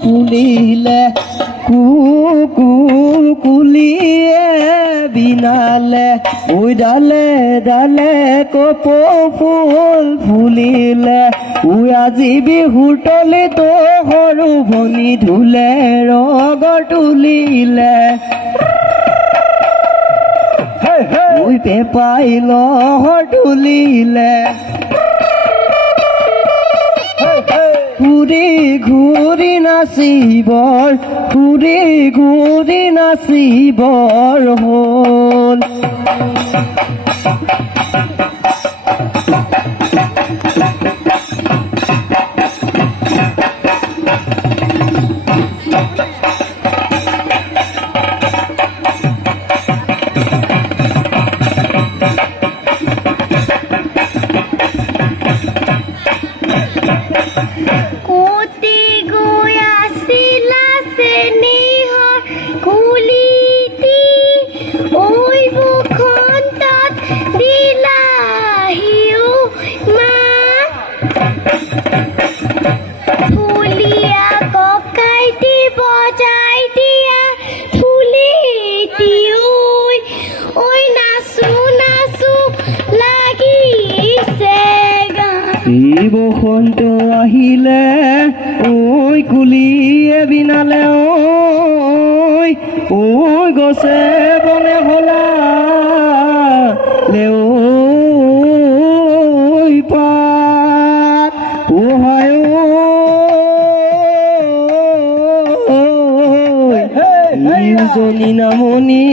ফুলিলে কুলিয়ে বিনালে ওই ডালে ডালে কপৌ ফুল ফুলিলে ওই আজি বিহুৰ তলি তো সৰু ভনী ধুলে ৰগৰ তুলিলে ওই পেপাই লহৰ তুলিলে ঘূৰি ঘূৰি নাচিবৰ ঘূৰি ঘূৰি নাচিবৰ হ'ল বসন্ত আহিলে ওই কুলিয়ে বিনালে ওই ওই গছে বনে হলা ওই পাত ওহায় ইউজনী নামনি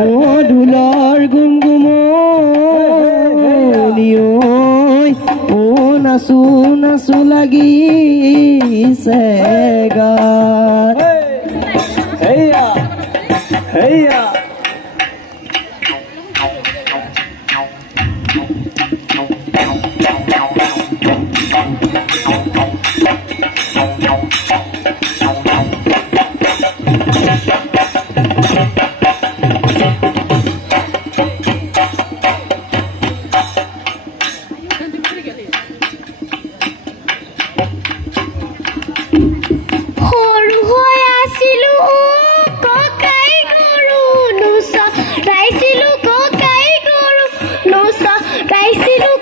ও ঢোলৰ গুমগুমনি ঐ নাচো নাচো লাগিছে গাত হেয়া হেয়া Raisilu